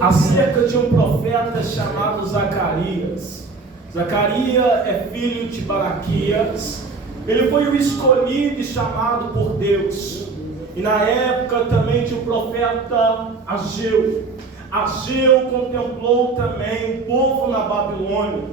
acerca de um profeta chamado Zacarias. Zacarias é filho de Baraquias. Ele foi o escolhido e chamado por Deus. E na época também de um profeta Ageu. Ageu contemplou também o povo na Babilônia.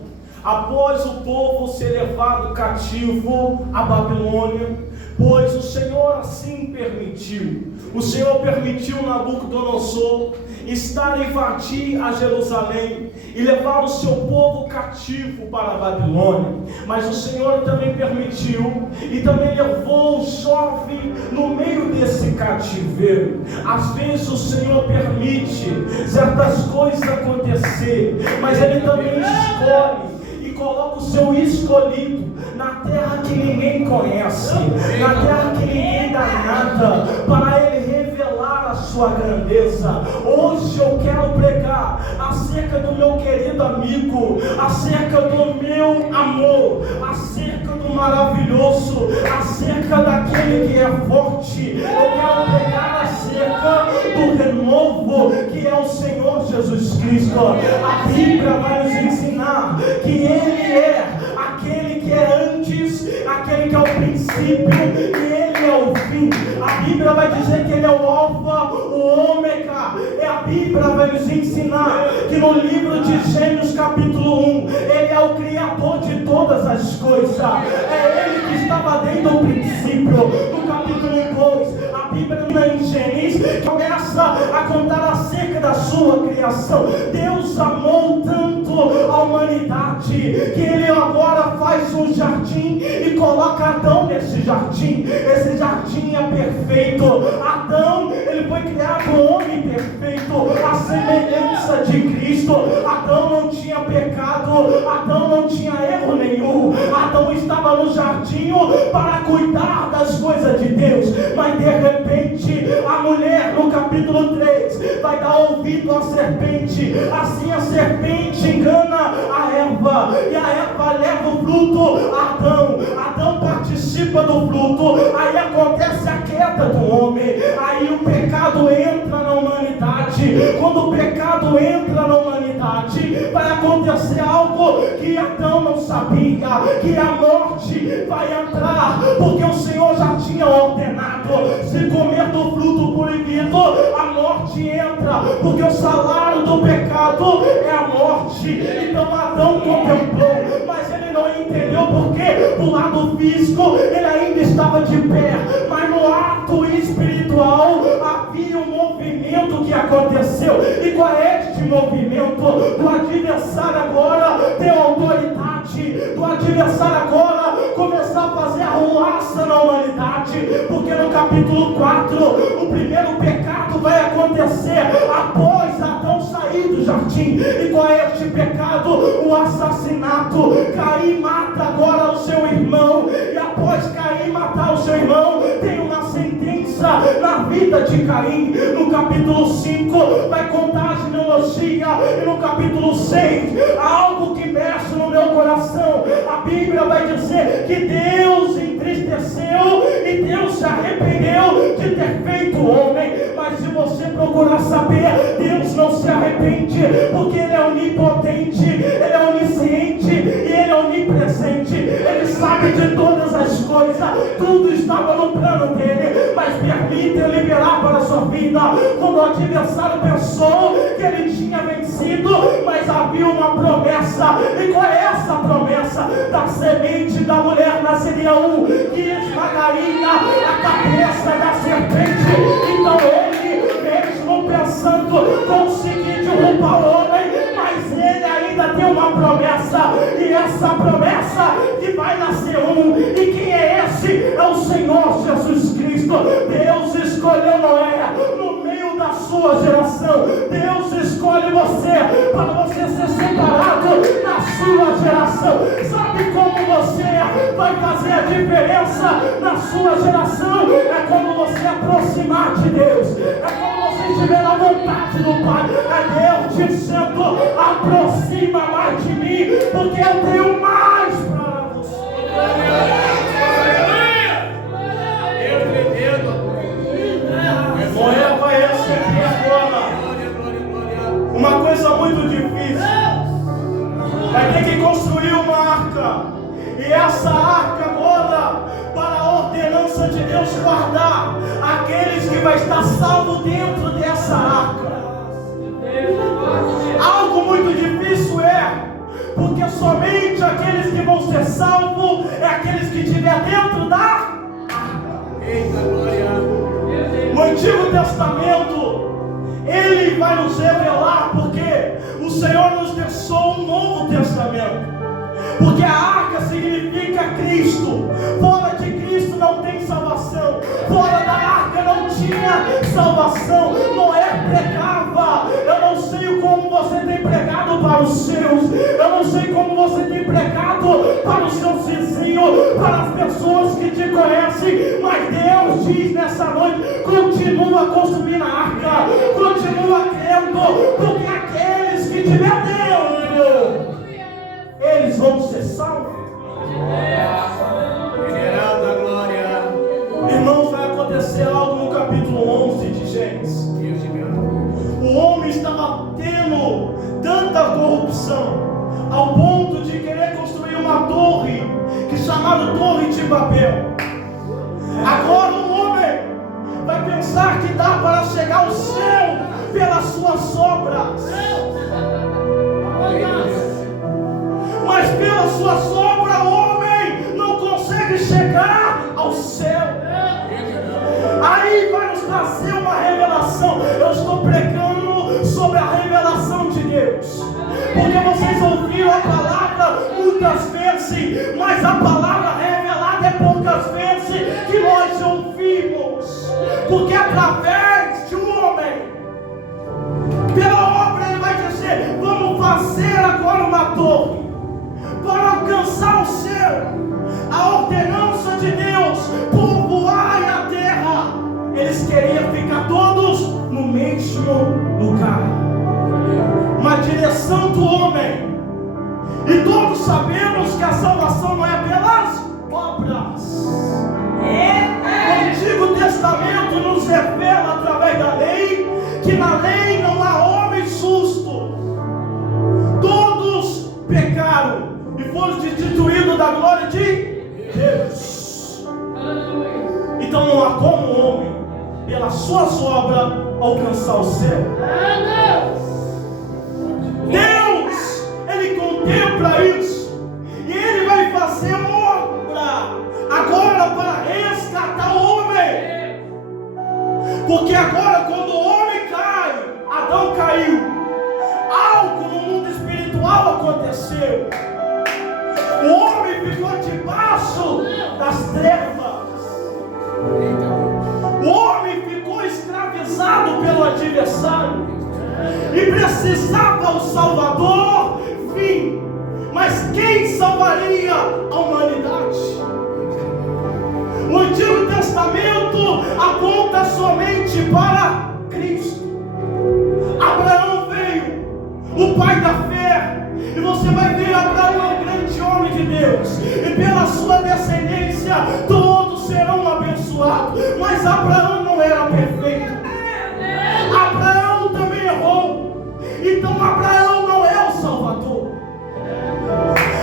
Após o povo ser levado cativo à Babilônia, pois o Senhor assim permitiu. O Senhor permitiu Nabucodonosor estar invadir a Jerusalém e levar o seu povo cativo para a Babilônia. Mas o Senhor também permitiu e também levou o jovem no meio desse cativeiro. Às vezes o Senhor permite certas coisas acontecer, mas Ele também escolhe e coloca o seu escolhido na terra que ninguém conhece, na terra que ninguém dá nada, para Ele revelar a sua grandeza. Hoje eu quero pregar acerca do meu querido amigo, acerca do meu amor, acerca do maravilhoso, acerca daquele que é forte. Eu quero pregar acerca do renovo, que é o Senhor Jesus Cristo. A Bíblia vai nos ensinar que Ele é aquele que é antes, aquele que é o princípio, e Ele é o fim. A Bíblia vai dizer que Ele é o alfa, o ômega. E a Bíblia vai nos ensinar que no livro de Gênesis capítulo 1, Ele é o Criador de todas as coisas. É Ele que estava desde o princípio. No capítulo 2, a Bíblia em Gênesis começa a contar acerca da sua criação. Deus amou tanto a humanidade que Ele agora faz um jardim e coloca Adão nesse jardim. Esse jardim é perfeito. Adão, ele foi criado um homem perfeito, a semelhança de Cristo. Adão não tinha pecado, Adão não tinha erro nenhum. Adão estava no jardim para cuidar das coisas de Deus, mas de repente a mulher no capítulo 3 vai dar ouvido à serpente. Assim a serpente engana a Eva, e a Eva leva o fruto a Adão. Adão participa do fruto, aí acontece a queda do homem, aí o pecado entra na humanidade. Quando o pecado entra na humanidade, vai acontecer algo que Adão não sabia, que a morte vai entrar, porque o Senhor já tinha ordenado: se comer do fruto proibido, a morte entra, porque o salário do pecado é a morte. Então Adão contemplou, mas ele não entendeu, porque do lado físico ele ainda estava de pé, mas no ato espiritual havia um movimento que aconteceu. E qual é este movimento? Do adversário agora ter autoridade, do adversário agora começar a fazer arruaça na humanidade, porque no capítulo 4 o primeiro pecado vai acontecer após Adão sair do jardim. E qual é este pecado? O assassinato. Caim mata agora o seu irmão, e após Caim matar o seu irmão, tem uma sentença na vida de Caim. No capítulo 5 vai contar a genealogia, e no capítulo 6 algo que mexe no meu coração. A Bíblia vai dizer que Deus entristeceu e Deus se arrependeu de ter feito o homem. Mas se você procurar saber, Deus não se arrepende, porque Ele é onipotente, Ele é onisciente e Ele é onipresente. Ele sabe de todas as coisas, tudo estava no plano dele, mas permite eu liberar para a sua vida. Quando o adversário pensou que ele tinha vencido, mas havia uma promessa. E qual é essa promessa? Da semente da mulher nasceria um que esmagaria a cabeça da serpente. Então ele, mesmo pensando conseguir derrubar o homem, mas ele ainda tem uma promessa, e essa promessa que vai nascer um. E quem é esse? É o Senhor Jesus Cristo. Deus escolheu Noé no meio da sua geração. Deus escolhe você para você ser separado na sua geração. Sabe como você vai fazer a diferença na sua geração? É quando você aproximar de Deus, é quando você estiver à vontade do Pai. É Deus dizendo: aproxima mais de mim, porque eu tenho mais para você. Noé vai receber agora muito difícil. Vai ter que construir uma arca. E essa arca agora, para a ordenança de Deus guardar aqueles que vai estar salvo dentro dessa arca. Algo muito difícil porque somente aqueles que vão ser salvos é aqueles que estiver dentro da arca. No Antigo Testamento, Ele vai nos revelar porque o Senhor nos deixou um Novo Testamento. Porque a arca significa Cristo. Fora de Cristo não tem salvação. Fora da arca não tinha salvação. Noé pregava. Eu não sei como você tem pregado para os seus. Eu não sei como você tem pregado para os seus vizinhos, para as pessoas que te conhecem. Mas Deus diz nessa noite: continua construindo a arca. Continua crendo. Porque aqueles que tiver dentro, eles vão ser salvos. General glória. Irmãos, vai acontecer algo no capítulo 11 de Gênesis. O homem estava tendo tanta corrupção ao ponto de querer construir uma torre que chamada Torre de Babel. Agora o homem vai pensar que dá para chegar ao céu pelas suas obras. Mas pela sua sombra o homem não consegue chegar ao céu. Aí vai nos trazer uma revelação. Eu estou pregando sobre a revelação de Deus, porque vocês ouviram a palavra muitas vezes, mas a palavra revelada é poucas vezes que nós ouvimos. Porque através de um homem, pela obra, ele vai dizer: vamos fazer agora uma torre para alcançar o céu. A ordenança de Deus, povoar a terra. Eles queriam ficar todos no mesmo lugar, uma direção do homem. E todos sabemos que a salvação não é pelas obras. O Antigo Testamento nos revela através da lei que na lei não há homem justo. Todos pecaram e foram destituídos da glória de Deus. Então não há como o homem, pelas suas obras, alcançar o céu. Deus, Ele contempla isso, e Ele vai fazer obra agora para resgatar o homem. Porque agora, quando o homem cai, Adão caiu, algo no mundo espiritual aconteceu. O homem ficou debaixo das trevas. O homem ficou escravizado pelo adversário e precisava o Salvador vir. Mas quem salvaria a humanidade? O Antigo Testamento aponta somente para Cristo. Abraão veio, o pai da fé. E você vai ver Abraão é um grande homem de Deus, e pela sua descendência todos serão abençoados. Mas Abraão não era perfeito. Abraão também errou. Então Abraão não é o Salvador.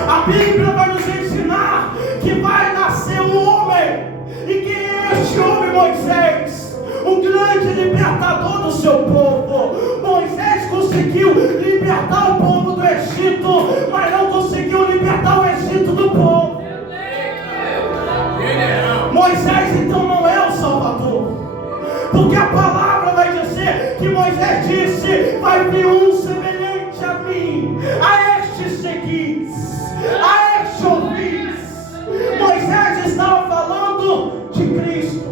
A Bíblia vai nos ensinar que vai nascer um homem, e que este homem, Moisés, um grande libertador do seu povo. Moisés conseguiu libertar o povo do Egito, mas não conseguiu libertar o Egito do povo. Moisés então não é o Salvador, porque a palavra vai dizer que Moisés disse: vai vir um semelhante a mim, a este seguis, a este ouvis. Moisés estava falando de Cristo.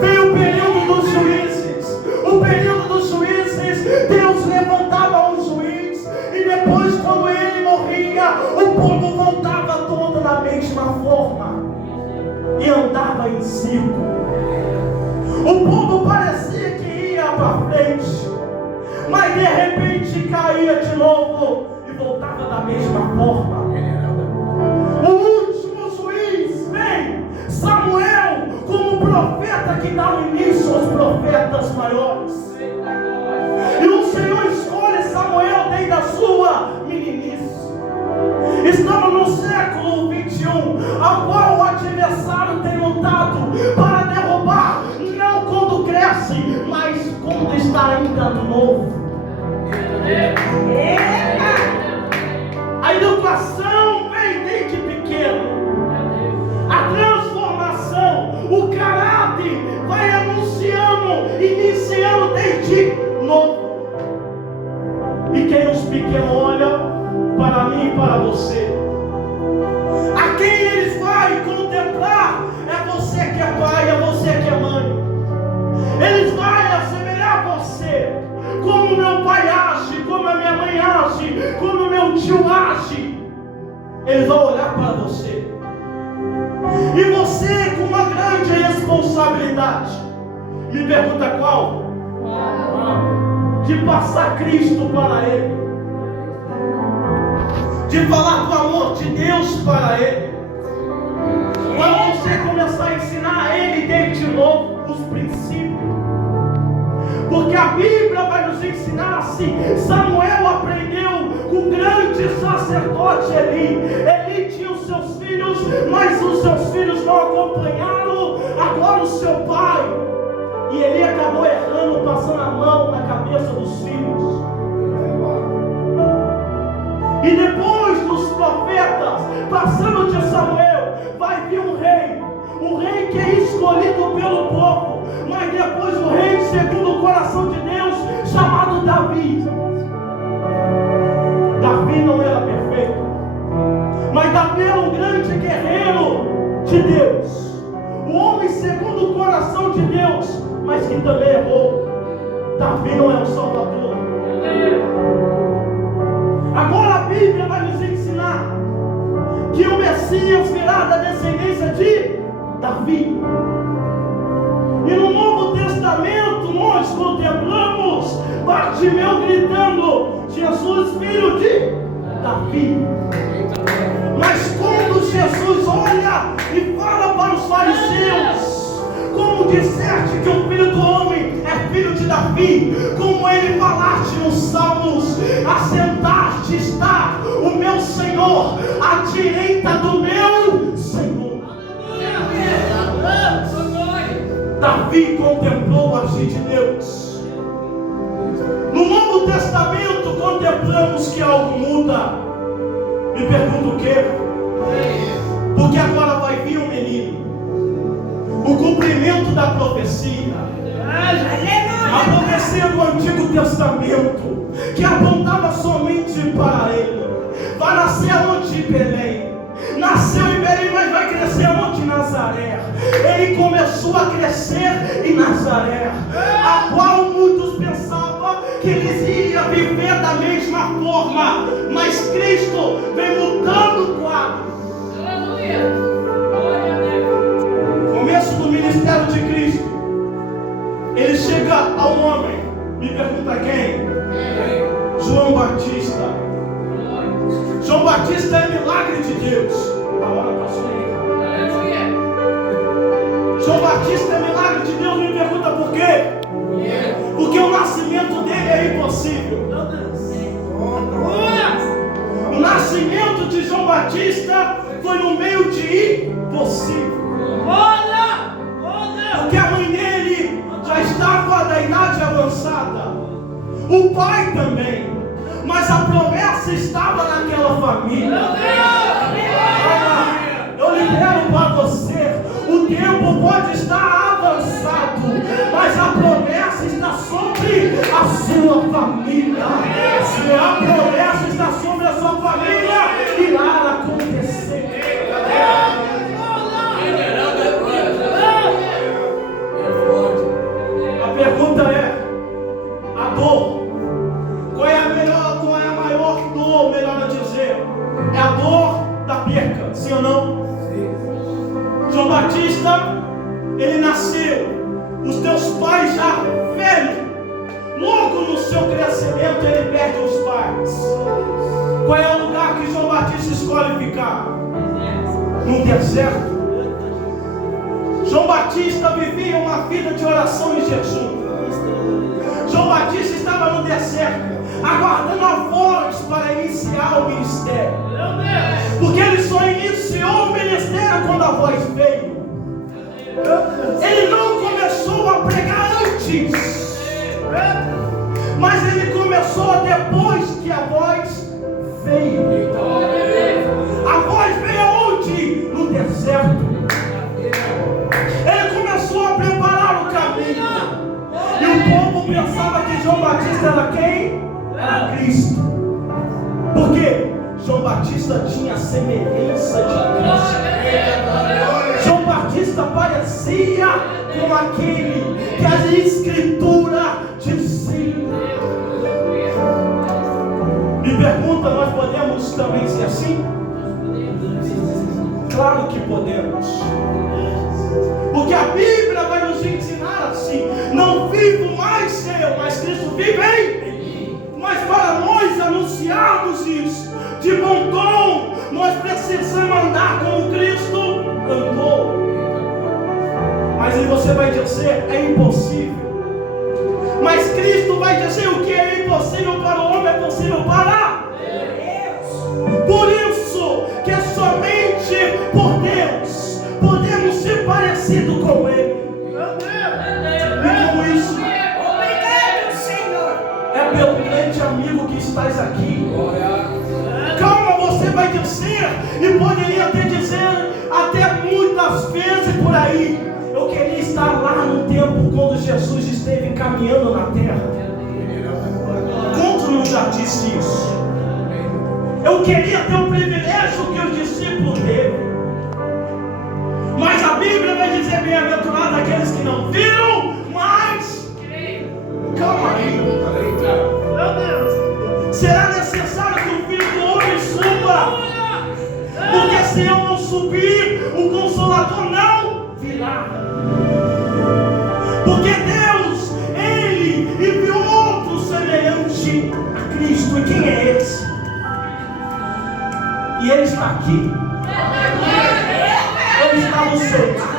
Veio o período dos juízes. O período dos juízes, Deus levantava um juiz, e depois, quando ele morria, o povo voltava todo da mesma forma e andava em círculo. O povo parecia que ia para frente, mas de repente caía de novo e voltava da mesma forma. O último juiz vem, Samuel, como profeta que dá o início aos profetas maiores. E o Senhor escolhe ainda novo. A educação vem desde pequeno. A transformação, o caráter vai anunciando, iniciando desde novo. E quem os pequenos olha para mim e para você, a quem eles vão contemplar é você que é pai, é você que é mãe. Eles vão assemelhar você, como meu pai age, como a minha mãe age, como meu tio age. Eles vão olhar para você, e você com uma grande responsabilidade. Me pergunta qual? De passar Cristo para ele, de falar do amor de Deus para ele. Quando você começar a ensinar a ele desde novo os princípios, porque a Bíblia vai nos ensinar assim. Samuel aprendeu com o grande sacerdote Eli. Eli tinha os seus filhos, mas os seus filhos não acompanharam agora o seu pai, e Eli acabou errando, passando a mão na cabeça dos filhos. E depois dos profetas, passando de Samuel, vai vir um rei que é escolhido pelo povo, mas depois o rei segundo o coração de Deus, chamado Davi. Davi não era perfeito, mas Davi era um grande guerreiro de Deus, o homem segundo o coração de Deus, mas que também errou. Davi não é um salvador. Agora a Bíblia vai nos ensinar que o Messias virá da descendência de Davi. E no Novo Testamento nós contemplamos Bartimeu gritando: Jesus, filho de Davi. Mas quando Jesus olha e fala para os fariseus: como disseste que o filho do homem é filho de Davi, como ele falaste nos Salmos, assentaste está o meu Senhor à direita do meu Senhor. Davi contemplou o agir de Deus. No Novo Testamento contemplamos que algo muda. Me pergunto o quê? Porque agora vai vir um menino, o cumprimento da profecia. A profecia do Antigo Testamento, que apontava somente para ele. Vai nascer onde? Em Belém. Nasceu em Belém, mas vai crescer onde? Em Nazaré. Ele começou a crescer em Nazaré, a qual muitos pensavam que eles iam viver da mesma forma, mas Cristo vem mudando o quadro. Começo do ministério de Cristo, ele chega a um homem. Me pergunta quem? João Batista. João Batista é milagre de Deus. A hora passou aí. João Batista é milagre de Deus. Me pergunta por quê? Porque o nascimento dele é impossível. O nascimento de João Batista foi no meio de impossível. Porque a mãe dele já estava da idade avançada, o pai também, mas a promessa estava naquela família. Eu libero para você: o tempo pode estar avançado, mas a promessa está sobre a sua família. Se a promessa está sobre a sua família, irá acontecer. A pergunta é: a dor, qual é a maior dor, melhor dizer? É a dor da perca, sim ou não? Sim. João Batista, ele nasceu, os teus pais já velhos, logo no seu crescimento ele perde os pais. Qual é o lugar que João Batista escolhe ficar? No deserto. João Batista vivia uma vida de oração e jejum. João Batista estava no deserto, aguardando a voz para iniciar o ministério. Porque ele só iniciou o ministério quando a voz veio. Ele não começou a pregar antes. Mas ele começou depois que a voz veio. A voz veio aonde? No deserto. Ele começou a preparar o caminho. E o povo pensava que João Batista era quem? Era Cristo. Por quê? João Batista tinha a semelhança de Cristo. João Batista parecia com aquele que a Escritura dizia. Me pergunta, nós podemos também ser assim? Claro que podemos. Porque a Bíblia vai nos ensinar assim: não vivo mais eu, mas Cristo vive em mim. Mas para nós anunciarmos isso de bom tom, nós precisamos andar como Cristo andou. Mas aí você vai dizer: é impossível. Mas Cristo vai dizer: o que é impossível para o homem é possível para Deus. Por isso que é somente por Deus podemos ser parecidos com Ele. E como isso? Obrigado, Senhor. É pelo grande amigo que estás aqui. Calma, você vai dizer, e poderia até dizer, até muitas vezes por aí: eu queria estar lá no tempo quando Jesus esteve caminhando na terra. Quanto não já disse isso? Eu queria ter o privilégio que os discípulos teve. Mas a Bíblia vai dizer: bem-aventurado aqueles que não viram, mas calma aí. Será necessário que o Filho do Homem suba, porque se eu não subir, o Consolador não virá. Porque Deus, Ele enviou outro semelhante a Cristo. E quem é esse? E Ele está aqui. Ele está no seu lado.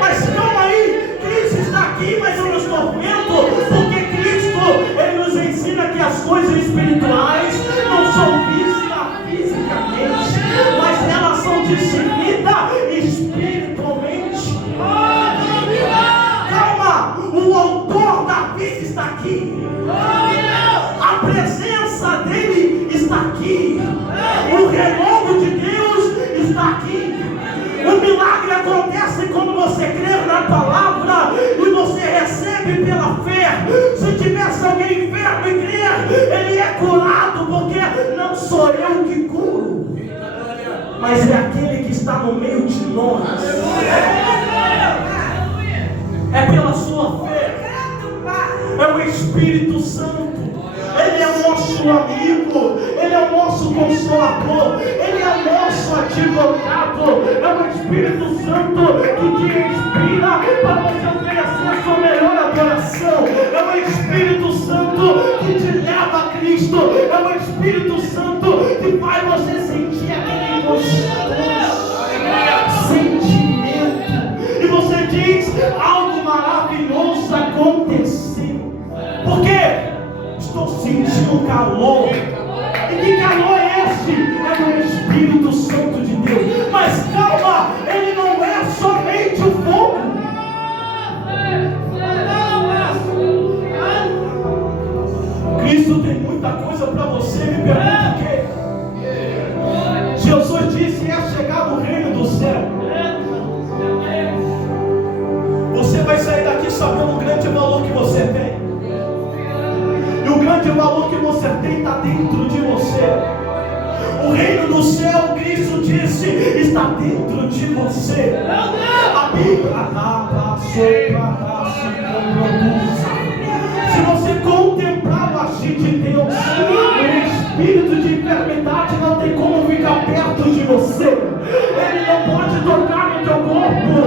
Mas calma aí, Cristo está aqui, mas eu não estou vendo, porque Cristo, Ele nos ensina que as coisas espirituais não são vistas fisicamente, mas elas são discernidas espiritualmente. Calma, o autor da vida está aqui. A presença dele está aqui. O renovo de Deus está aqui. O milagre acontece quando você crê na palavra e você recebe pela fé. Se tivesse alguém enfermo e crer, ele é curado, porque não sou eu que curo, mas é aquele que está no meio de nós. É pela sua fé. É o Espírito Santo. Ele é o nosso amigo, Ele é o nosso consolador, Ele é o nosso advogado. É o Espírito Santo que te inspira para você oferecer a sua melhor adoração. É o Espírito Santo que te leva a Cristo. É o Espírito Santo que faz você sentir aquele gostoso sentimento. E você diz: algo maravilhoso aconteceu. Por quê? Estou sentindo calor. E que calor é esse? É o Espírito Santo de Deus. Mas calma, ele não é somente o fogo. Cristo tem muita coisa para você. Me pergunta o quê? Jesus disse: é chegado o reino do céu. Você vai sair daqui sabendo o grande valor que você tem. O grande valor que você tem está dentro de você. O reino do céu, Cristo disse, está dentro de você. A Bíblia se você contemplar o agir de Deus, o espírito de enfermidade não tem como ficar perto de você. Ele não pode tocar no teu corpo.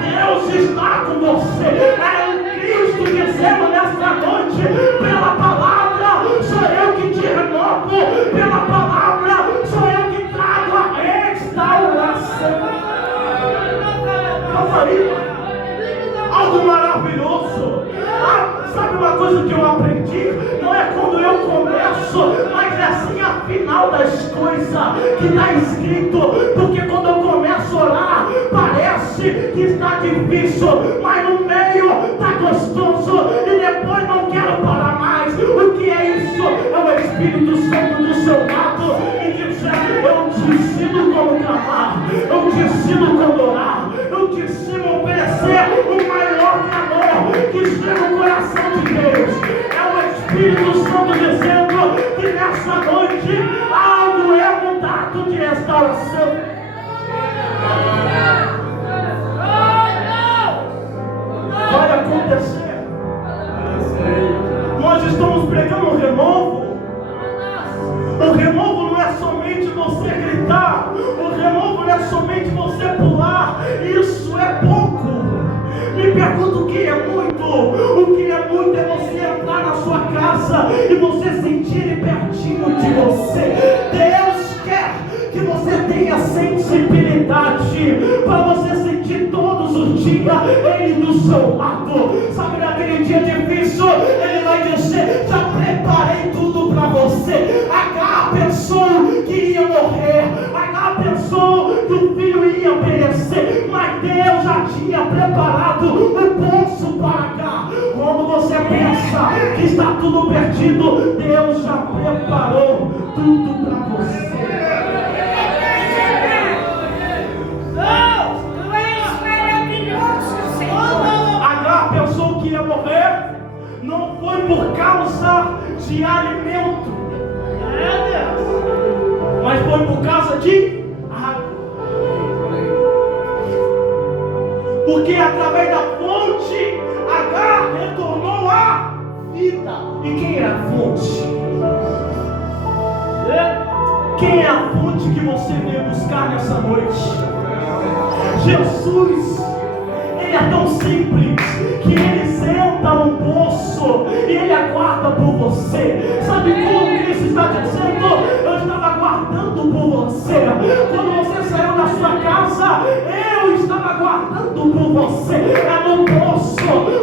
Deus está com você. É o Cristo dizendo nesta noite: pela palavra sou eu que te renovo, pela palavra sou eu que trago a restauração. Calma aí, algo maravilhoso. Sabe uma coisa que eu aprendi? Não é quando eu começo, mas é assim a final das coisas que está escrito. Porque quando eu começo a orar, parece que difícil, mas no meio está gostoso, e depois não quero parar mais. ensino quando orar, eu te ensino a oferecer o maior amor que chega no coração de Deus. É o Espírito Santo dizendo que nessa noite algo é mudado de restauração. Vai acontecer. Nós estamos pregando um renovo. O renovo não é somente você gritar, o renovo não é somente você pular, isso é pouco. Me pergunto o que é muito. O que é muito é você entrar na sua casa e você sentir ele pertinho de você. Deus quer que você tenha sensibilidade para você sentir todos os dias ele do seu lado. Sabe, naquele dia difícil, ele vai dizer: já preparei tudo para você. Agar pensou que ia morrer, Agar pensou que o filho ia perecer, mas Deus já tinha preparado o poço para Agar. Quando você pensa que está tudo perdido, Deus já preparou tudo para você. Agar pensou que ia morrer, não foi por causa de alimento, mas foi por causa de água. Porque através da fonte, Agar retornou à vida. E quem é a fonte? Quem é a fonte que você veio buscar nessa noite? Jesus. Ele é tão simples que ele senta no poço e ele aguarda por você. Sabe como Cristo está dizendo? Eu estava aguardando por você. Quando você saiu da sua casa, eu estava aguardando por você. É no poço.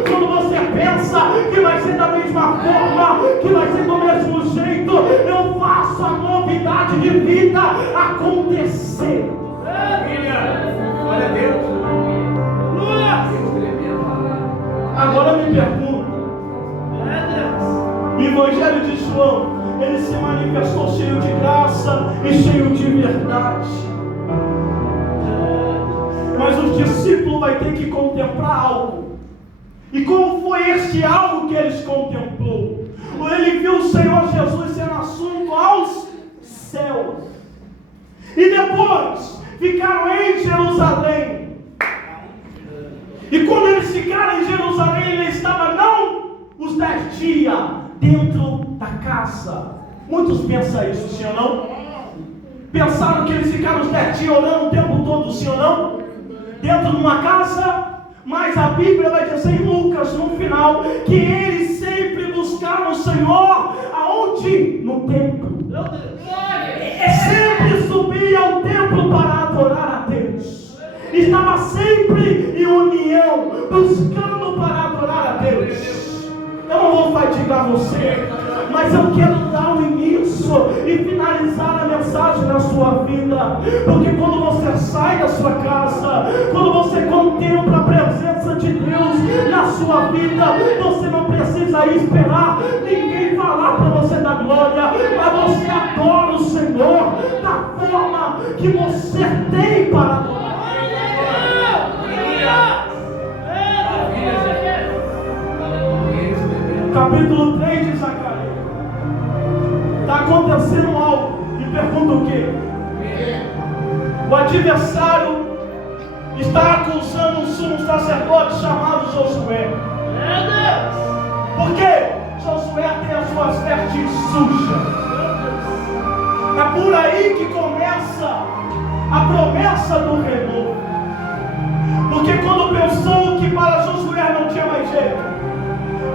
Quando você pensa que vai ser da mesma forma, que vai ser do mesmo jeito, eu faço a novidade de vida acontecer. Glória a Deus. Agora me pergunta, o Evangelho de João, ele se manifestou cheio de graça e cheio de verdade. Mas o discípulo vai ter que contemplar algo. E como foi esse algo que eles contemplou? Ele viu o Senhor Jesus sendo assunto aos céus. E depois ficaram em Jerusalém. E quando eles ficaram em Jerusalém, ele estava não os 10 dias dentro da casa. Muitos pensam isso, sim ou não? Pensaram que eles ficaram os 10 dias orando o tempo todo, sim ou não? Dentro de uma casa. Mas a Bíblia vai dizer em Lucas, no final, que eles sempre buscaram o Senhor aonde? No templo. Sempre subia ao templo para adorar a Deus. Estava sempre em união, buscando para adorar a Deus. Eu não vou fatigar você, mas eu quero dar o início e finalizar a mensagem na sua vida. Porque quando você sai da sua casa, quando você contempla a presença de Deus na sua vida, você não precisa esperar ninguém falar para você da glória, mas você adora o Senhor da forma que você tem para adorar. Capítulo 3 de Zacarias. Está acontecendo algo. E pergunta o quê? O adversário está acusando um sumo sacerdote chamado Josué. Por quê? Josué tem as suas vestes sujas. É por aí que começa a promessa do renovo. Porque quando pensou que para Josué não tinha mais jeito,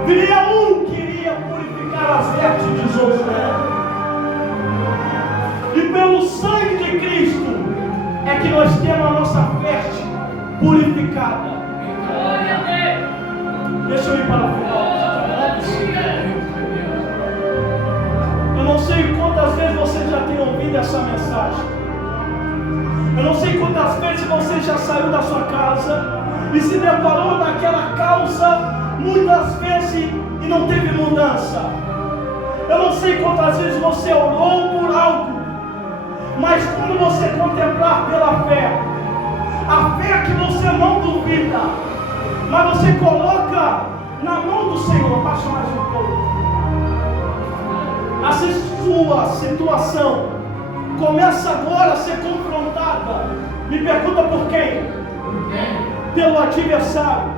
viria um que iria purificar as vestes de Josué. E pelo sangue de Cristo é que nós temos a nossa veste purificada. Deixa eu ir para o final. Eu não sei quantas vezes você já tem ouvido essa mensagem. Eu não sei quantas vezes você já saiu da sua casa e se deparou naquela causa muitas vezes e não teve mudança. Eu não sei quantas vezes você orou por algo, mas quando você contemplar pela fé, A fé que você não duvida, mas você coloca na mão do Senhor. Baixa mais um pouco. A sua situação começa agora a ser confrontada. Me pergunta por quem? Pelo adversário.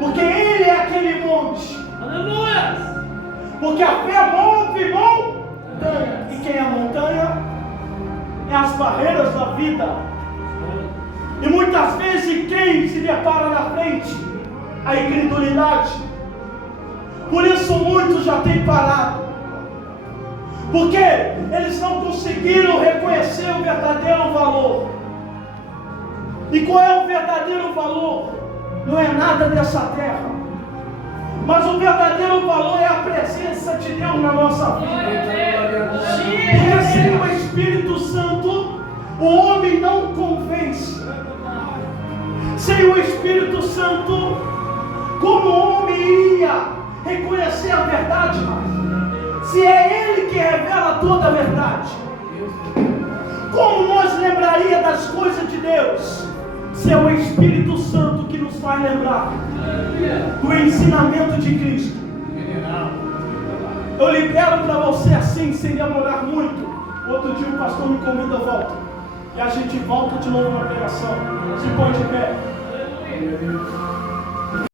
Porque ele é aquele monte. Aleluia! Porque a fé move montanha. E quem é a montanha? É as barreiras da vida. E muitas vezes quem se depara na frente? A incredulidade. Por isso muitos já têm parado. Porque eles não conseguiram reconhecer o verdadeiro valor. E qual é o verdadeiro valor? Não é nada dessa terra. Mas o verdadeiro valor é a presença de Deus na nossa vida. Porque sem o Espírito Santo, o homem não convence. Sem o Espírito Santo, como o homem iria reconhecer a verdade? Se é Ele que revela toda a verdade, como nós lembraria das coisas de Deus? Se é o Espírito Santo que nos faz lembrar do ensinamento de Cristo. Eu libero para você assim, sem demorar muito. Outro dia o pastor me convida, eu volto. E a gente volta de novo na pregação. Se põe de pé.